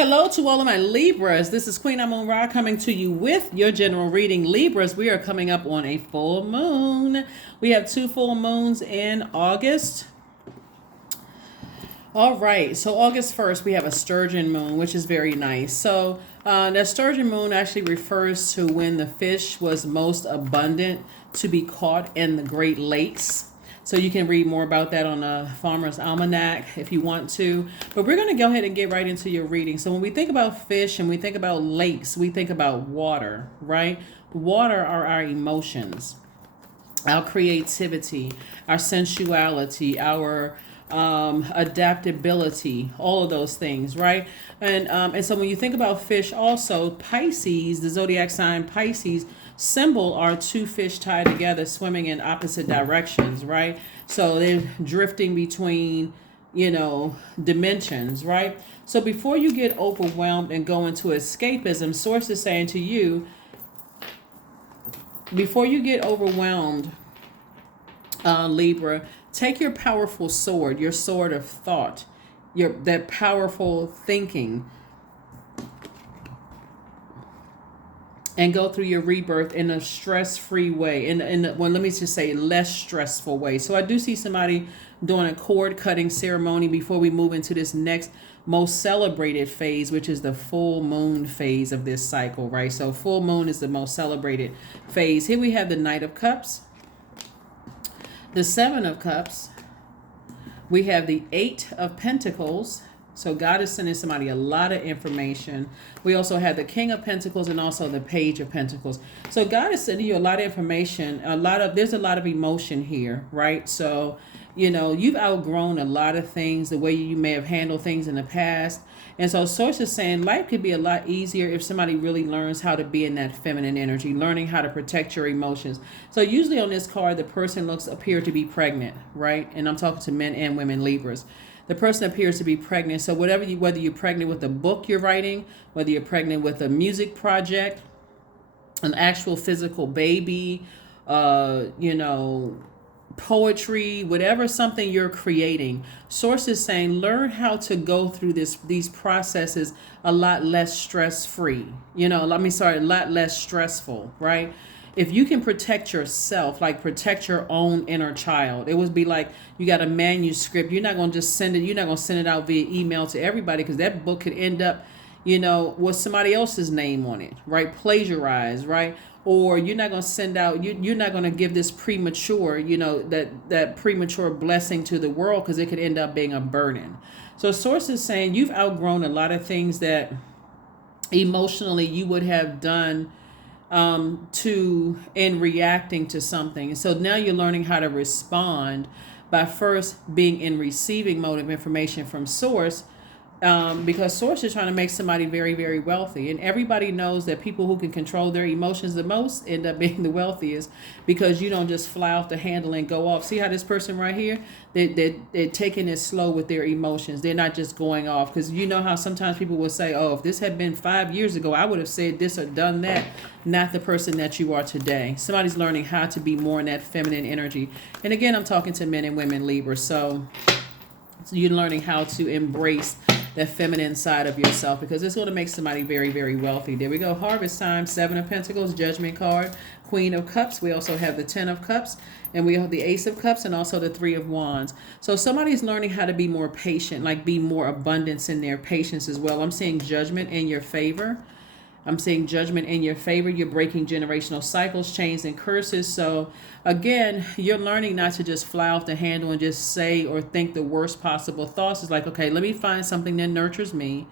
Hello to all of my Libras. This is Queen Amun Ra coming to you with your general reading. Libras, we are coming up on a full moon. We have 2 full moons in August. All right, so August 1st, we have a sturgeon moon, which is very nice. So that sturgeon moon actually refers to when the fish was most abundant to be caught in the Great Lakes. So you can read more about that on the Farmer's Almanac if you want to. But we're going to go ahead and get right into your reading. So when we think about fish and we think about lakes, we think about water, right? Water are our emotions, our creativity, our sensuality, our adaptability, all of those things, right? And so when you think about fish, also Pisces, the zodiac sign Pisces, symbol are 2 fish tied together swimming in opposite directions, right? So they're drifting between, dimensions, right? So before you get overwhelmed and go into escapism, source is saying to you, before you get overwhelmed, Libra, take your powerful sword, your sword of thought, that powerful thinking, and go through your rebirth in a stress-free way, well, let me just say less stressful way. So I do see somebody doing a cord cutting ceremony before we move into this next most celebrated phase, which is the full moon phase of this cycle, right? So full moon is the most celebrated phase. Here we have the Knight of Cups, the 7 of Cups. We have the 8 of Pentacles. So God is sending somebody a lot of information. We also have the King of Pentacles and also the Page of Pentacles. So God is sending you a lot of information, there's a lot of emotion here, right? So, you've outgrown a lot of things, the way you may have handled things in the past. And so source is saying life could be a lot easier if somebody really learns how to be in that feminine energy, learning how to protect your emotions. So usually on this card, the person appear to be pregnant, right? And I'm talking to men and women Libras. The person appears to be pregnant. So whether you're pregnant with a book you're writing, whether you're pregnant with a music project, an actual physical baby, poetry, whatever something you're creating, source is saying learn how to go through these processes a lot less stress-free. A lot less stressful, right? If you can protect yourself, like protect your own inner child, it would be like you got a manuscript. You're not going to just send it. You're not going to send it out via email to everybody, because that book could end up, with somebody else's name on it, right? Plagiarized, right? Or you're not going to send out, you're not going to give this premature, that premature blessing to the world, because it could end up being a burden. So source is saying you've outgrown a lot of things that emotionally you would have done in reacting to something. So now you're learning how to respond by first being in receiving mode of information from source, because source is trying to make somebody very, very wealthy. And everybody knows that people who can control their emotions the most end up being the wealthiest, because you don't just fly off the handle and go off. See how this person right here, they're taking it slow with their emotions. They're not just going off, because you know how sometimes people will say, oh, if this had been 5 years ago, I would have said this or done that. Not the person that you are today. Somebody's learning how to be more in that feminine energy. And again, I'm talking to men and women Libra. So you're learning how to embrace that feminine side of yourself, because it's going to make somebody very, very wealthy. There we go. Harvest time, 7 of Pentacles, Judgment card, Queen of Cups. We also have the 10 of Cups, and we have the Ace of Cups, and also the 3 of Wands. So somebody's learning how to be more patient, like be more abundance in their patience as well. I'm seeing judgment in your favor. You're breaking generational cycles, chains, and curses. So again, you're learning not to just fly off the handle and just say or think the worst possible thoughts. It's like, okay, let me find something that nurtures me.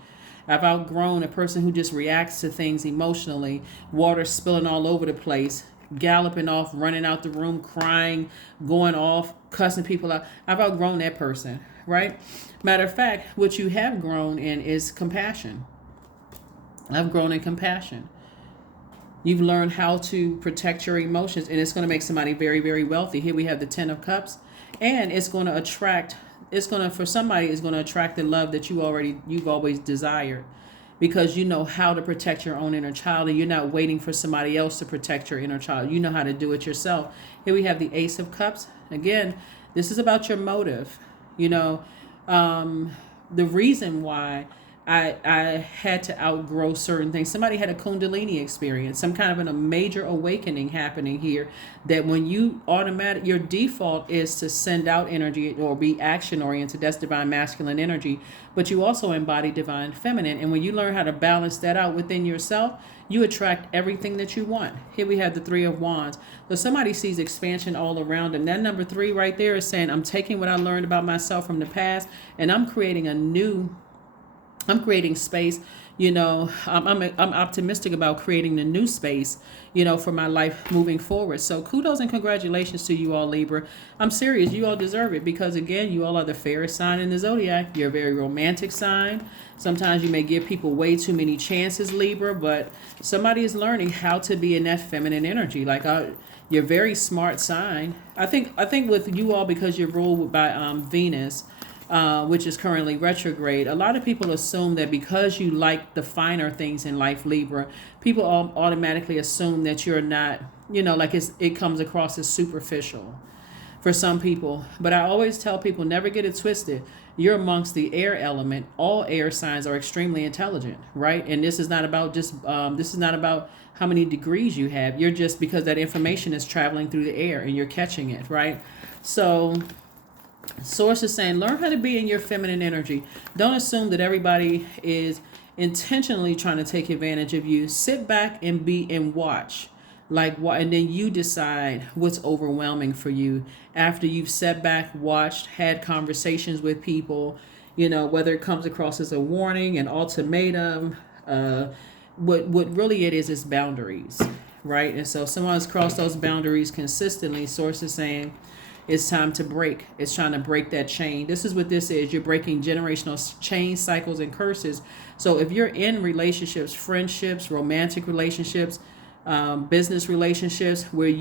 I've outgrown a person who just reacts to things emotionally, water spilling all over the place, galloping off, running out the room, crying, going off, cussing people out. I've outgrown that person, right? Matter of fact, what you have grown in is compassion. I've grown in compassion. You've learned how to protect your emotions, and it's going to make somebody very, very wealthy. Here we have the 10 of Cups, and for somebody, it's going to attract the love that you've always desired, because you know how to protect your own inner child, and you're not waiting for somebody else to protect your inner child. You know how to do it yourself. Here we have the Ace of Cups. Again, this is about your motive. The reason why I had to outgrow certain things. Somebody had a Kundalini experience, some kind of a major awakening happening here. That when you your default is to send out energy or be action oriented. That's divine masculine energy. But you also embody divine feminine. And when you learn how to balance that out within yourself, you attract everything that you want. Here we have the Three of Wands. So somebody sees expansion all around them. That number 3 right there is saying, I'm taking what I learned about myself from the past and I'm creating space. I'm optimistic about creating the new space, for my life moving forward. So kudos and congratulations to you all, Libra. I'm serious. You all deserve it because, again, you all are the fairest sign in the zodiac. You're a very romantic sign. Sometimes you may give people way too many chances, Libra, but somebody is learning how to be in that feminine energy. You're a very smart sign. I think with you all, because you're ruled by Venus, which is currently retrograde, a lot of people assume that because you like the finer things in life, Libra, people automatically assume that you're not, it comes across as superficial for some people. But I always tell people, never get it twisted. You're amongst the air element. All air signs are extremely intelligent, right? And this is not about how many degrees you have. You're just, because that information is traveling through the air and you're catching it, right? So Source is saying, learn how to be in your feminine energy. Don't assume that everybody is intentionally trying to take advantage of you. Sit back and watch. And then you decide what's overwhelming for you after you've sat back, watched, had conversations with people, whether it comes across as a warning, an ultimatum, what really it is boundaries, right? And so someone's crossed those boundaries consistently. Source is saying, it's time to break. It's trying to break that chain. This is what this is. You're breaking generational chain cycles and curses. So if you're in relationships, friendships, romantic relationships, business relationships, where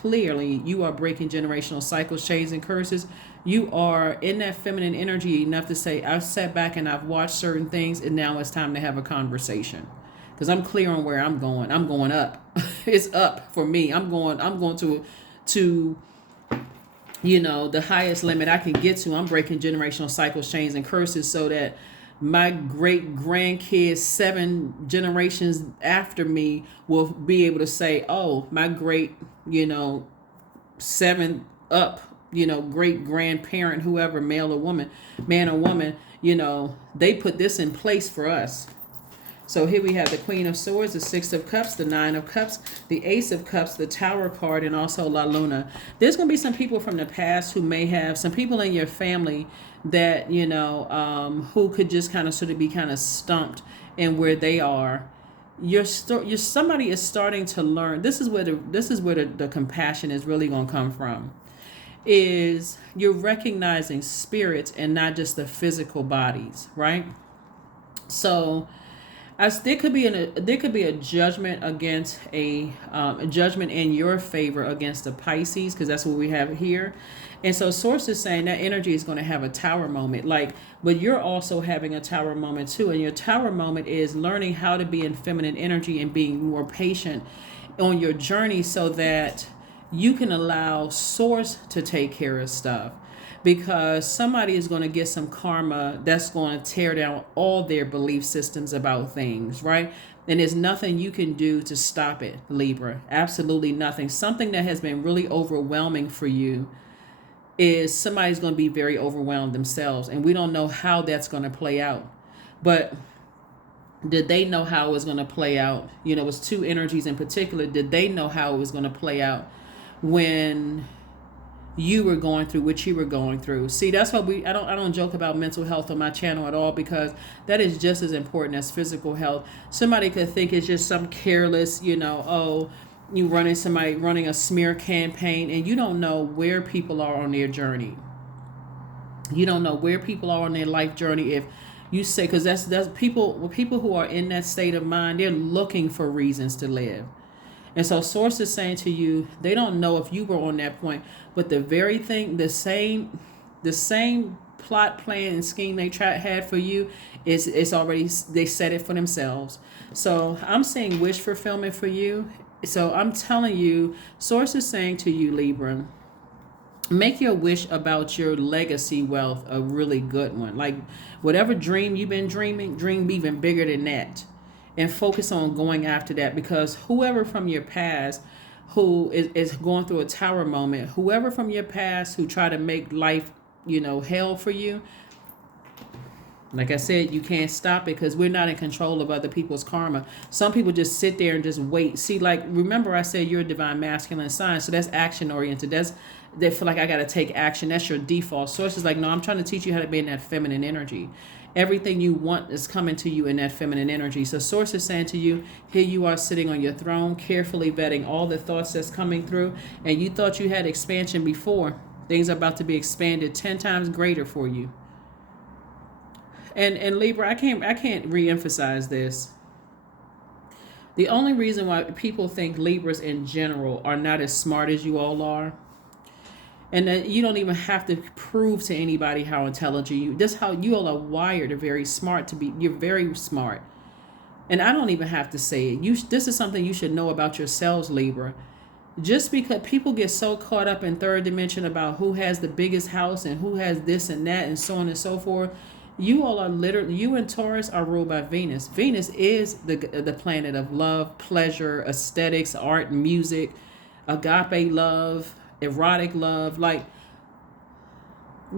clearly you are breaking generational cycles, chains, and curses, you are in that feminine energy enough to say, I've sat back and I've watched certain things, and now it's time to have a conversation. Because I'm clear on where I'm going. I'm going up. It's up for me. I'm going to the highest limit I can get to. I'm breaking generational cycles, chains, and curses so that my great grandkids 7 generations after me will be able to say, oh, my great, 7 up, great grandparent, whoever, man or woman, they put this in place for us. So here we have the Queen of Swords, the Six of Cups, the Nine of Cups, the Ace of Cups, the Tower card, and also La Luna. There's going to be some people from the past who may have some people in your family that, who could just kind of sort of be kind of stumped in where they are. Somebody is starting to learn. This is where the compassion is really going to come from. Is you're recognizing spirits and not just the physical bodies, right? So there could be a judgment against a judgment in your favor against the Pisces, because that's what we have here. And so Source is saying that energy is going to have a tower moment, but you're also having a tower moment too. And your tower moment is learning how to be in feminine energy and being more patient on your journey so that you can allow Source to take care of stuff. Because somebody is going to get some karma that's going to tear down all their belief systems about things, right? And there's nothing you can do to stop it, Libra. Absolutely nothing. Something that has been really overwhelming for you is somebody's going to be very overwhelmed themselves. And we don't know how that's going to play out. But did they know how it was going to play out? It was 2 energies in particular. Did they know how it was going to play out when you were going through what you were going through? See, that's why I don't joke about mental health on my channel at all, because that is just as important as physical health. Somebody could think it's just some careless, you running a smear campaign, and you don't know where people are on their journey. You don't know where people are on their life journey. If you say, because that's people who are in that state of mind, they're looking for reasons to live. And so Source is saying to you, they don't know if you were on that point, but the very thing, the same plot, plan, and scheme they had for you is already, they set it for themselves. So I'm saying wish fulfillment for you. So I'm telling you, Source is saying to you, Libra, Make your wish about your legacy wealth a really good one. Like whatever dream you've been dreaming, dream even bigger than that. And focus on going after that, because whoever from your past who is going through a tower moment, whoever from your past who try to make life, hell for you, like I said, you can't stop it because we're not in control of other people's karma. Some people just sit there and just wait. See, like, remember I said you're a divine masculine sign, so that's action oriented. They feel like I got to take action. That's your default. Source is like, no, I'm trying to teach you how to be in that feminine energy. Everything you want is coming to you in that feminine energy. So Source is saying to you, here you are sitting on your throne, carefully vetting all the thoughts that's coming through. And you thought you had expansion before. Things are about to be expanded 10 times greater for you. And Libra, I can't reemphasize this. The only reason why people think Libras in general are not as smart as you all are, and that you don't even have to prove to anybody how intelligent you. That's how you all are wired. Are very smart to be. You're very smart, and I don't even have to say it. This is something you should know about yourselves, Libra. Just because people get so caught up in third dimension about who has the biggest house and who has this and that and so on and so forth. You all are literally, you and Taurus are ruled by Venus. Venus is the planet of love, pleasure, aesthetics, art, music, agape love, erotic love. Like,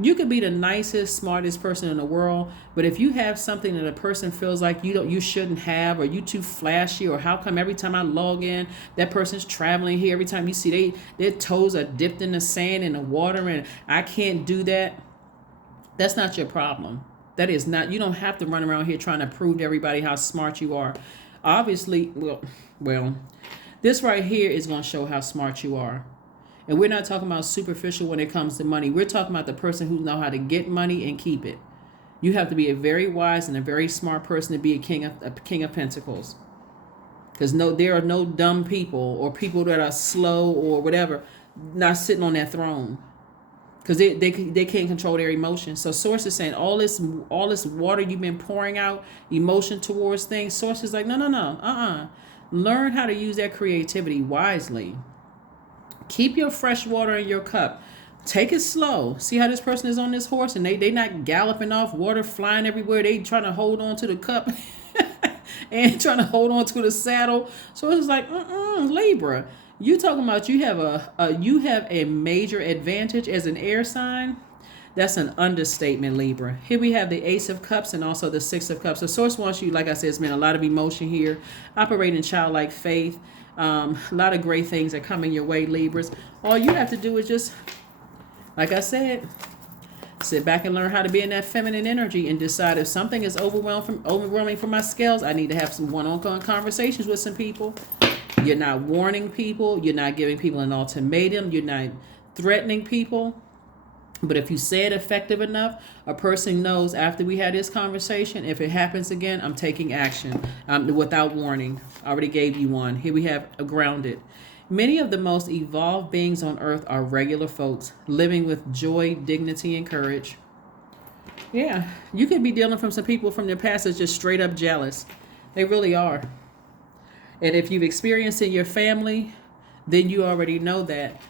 you could be the nicest, smartest person in the world, but if you have something that a person feels like you shouldn't have, or you too flashy, or how come every time I log in, that person's traveling here, every time you see their toes are dipped in the sand and the water, and I can't do that. That's not your problem. That is not, you don't have to run around here trying to prove to everybody how smart you are. Obviously, well, this right here is going to show how smart you are. And we're not talking about superficial when it comes to money. We're talking about the person who knows how to get money and keep it. You have to be a very wise and a very smart person to be a king of pentacles. Because there are no dumb people or people that are slow or whatever not sitting on that throne. Because they can't control their emotions. So Source is saying all this water you've been pouring out, emotion towards things, Source is like, no. Learn how to use that creativity wisely. Keep your fresh water in your cup. Take it slow. See how this person is on this horse and they not galloping off, water flying everywhere. They trying to hold on to the cup and trying to hold on to the saddle. So it's like, Libra. You talking about you have a major advantage as an air sign? That's an understatement, Libra. Here we have the Ace of Cups and also the Six of Cups. So Source wants you, like I said, it's been a lot of emotion here. Operate in childlike faith. A lot of great things are coming your way, Libras. All you have to do is just, like I said, sit back and learn how to be in that feminine energy and decide if something is overwhelming for my scales, I need to have some one-on-one conversations with some people. You're not warning people. You're not giving people an ultimatum. You're not threatening people. But if you say it effective enough, a person knows after we had this conversation, if it happens again, I'm taking action without warning. I already gave you one. Here we have a grounded. Many of the most evolved beings on earth are regular folks living with joy, dignity, and courage. Yeah, you could be dealing from some people from your past that's just straight up jealous. They really are. And if you've experienced in your family, then you already know that.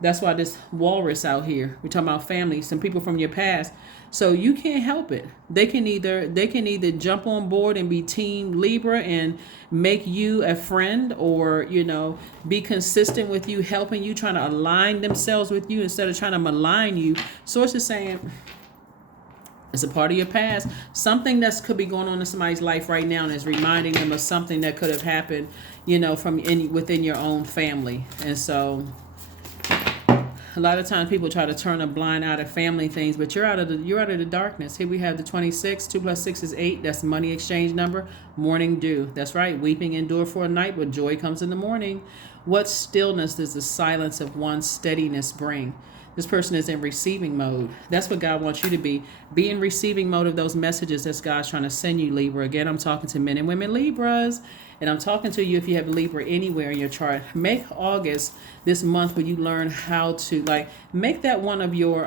That's why this walrus out here, we're talking about family, some people from your past. So you can't help it. They can either jump on board and be team Libra and make you a friend, or, be consistent with you, helping you, trying to align themselves with you instead of trying to malign you. Source is saying, it's a part of your past. Something that could be going on in somebody's life right now and is reminding them of something that could have happened, within your own family. And so a lot of times people try to turn a blind eye to family things, but you're out of the darkness. Here we have the 26. 2 plus 6 is 8. That's the money exchange number. Morning dew. That's right. Weeping endure for a night, but joy comes in the morning. What stillness does the silence of one's steadiness bring? This person is in receiving mode. That's what God wants you to be. Be in receiving mode of those messages that God's trying to send you, Libra. Again, I'm talking to men and women Libras. And I'm talking to you if you have Libra anywhere in your chart. Make August this month where you learn how to, make that one of your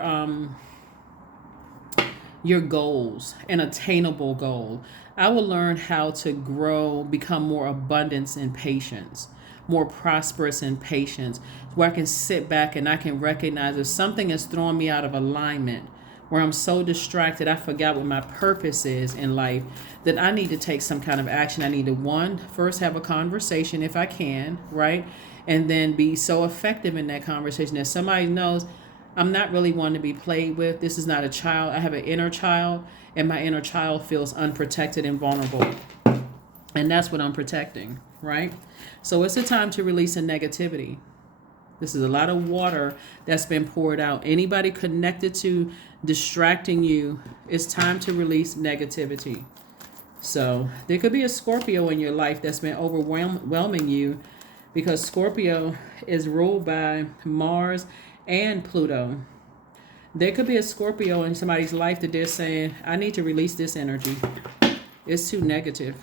goals, an attainable goal. I will learn how to grow, become more abundance and patience. more prosperous and patient, where I can sit back and I can recognize if something is throwing me out of alignment, where I'm so distracted, I forgot what my purpose is in life, that I need to take some kind of action. I need to, one, first have a conversation if I can, right? And then be so effective in that conversation that somebody knows I'm not really one to be played with. This is not a child. I have an inner child, and my inner child feels unprotected and vulnerable. And that's what I'm protecting, right? So it's a time to release a negativity. This is a lot of water that's been poured out. Anybody connected to distracting you, it's time to release negativity. So there could be a Scorpio in your life that's been overwhelming you, because Scorpio is ruled by Mars and Pluto. There could be a Scorpio in somebody's life that they're saying, I need to release this energy. It's too negative.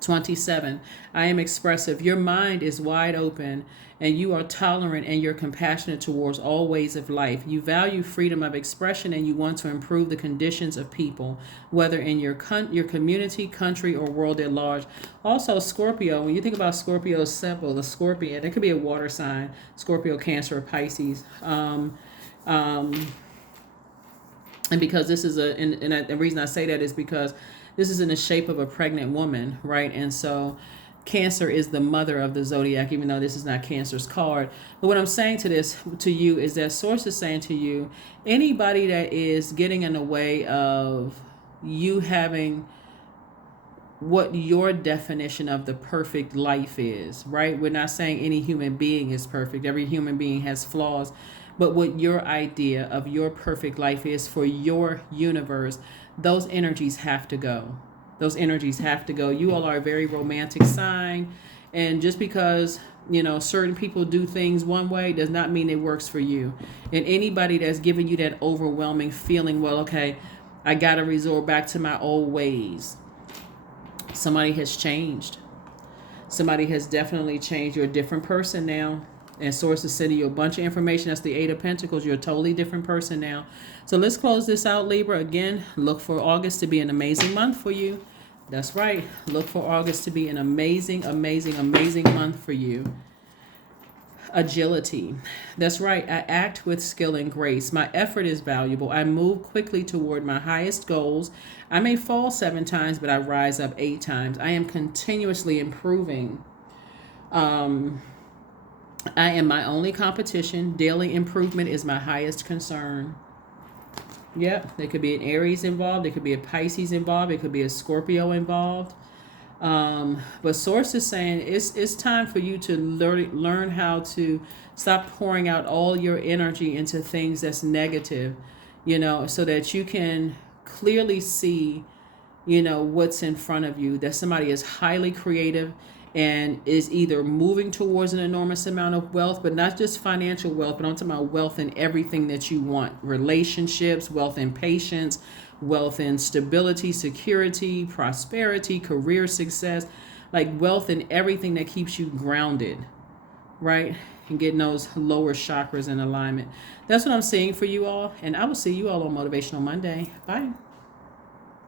27. I am expressive. Your mind is wide open, and you are tolerant, and you're compassionate towards all ways of life. You value freedom of expression, and you want to improve the conditions of people, whether in your community, country, or world at large. Also, Scorpio, when you think about Scorpio's symbol, the scorpion, it could be a water sign, Scorpio, Cancer, or Pisces. And because this is the reason I say that is because this is in the shape of a pregnant woman, right? And so Cancer is the mother of the Zodiac, even though this is not Cancer's card. But what I'm saying to you is that Source is saying to you, anybody that is getting in the way of you having what your definition of the perfect life is, right? We're not saying any human being is perfect. Every human being has flaws. But what your idea of your perfect life is for your universe, those energies have to go. Those energies have to go. You all are a very romantic sign. And just because, certain people do things one way does not mean it works for you. And anybody that's giving you that overwhelming feeling, well, okay, I got to resort back to my old ways. Somebody has changed. Somebody has definitely changed. You're a different person now. And Source is sending you a bunch of information. That's the Eight of Pentacles. You're a totally different person now. So let's close this out, Libra. Again, look for August to be an amazing month for you. That's right. Look for August to be an amazing, amazing, amazing month for you. Agility. That's right. I act with skill and grace. My effort is valuable. I move quickly toward my highest goals. I may fall 7 times, but I rise up 8 times. I am continuously improving. I am my only competition. Daily improvement is my highest concern. Yep, there could be an Aries involved. There could be a Pisces involved. It could be a Scorpio involved. But Source is saying it's time for you to learn how to stop pouring out all your energy into things that's negative, so that you can clearly see, what's in front of you, that somebody is highly creative and is either moving towards an enormous amount of wealth, but not just financial wealth, but I'm talking about wealth in everything that you want. Relationships, wealth in patience, wealth in stability, security, prosperity, career success, like wealth in everything that keeps you grounded, right? And getting those lower chakras in alignment. That's what I'm seeing for you all. And I will see you all on Motivational Monday. Bye.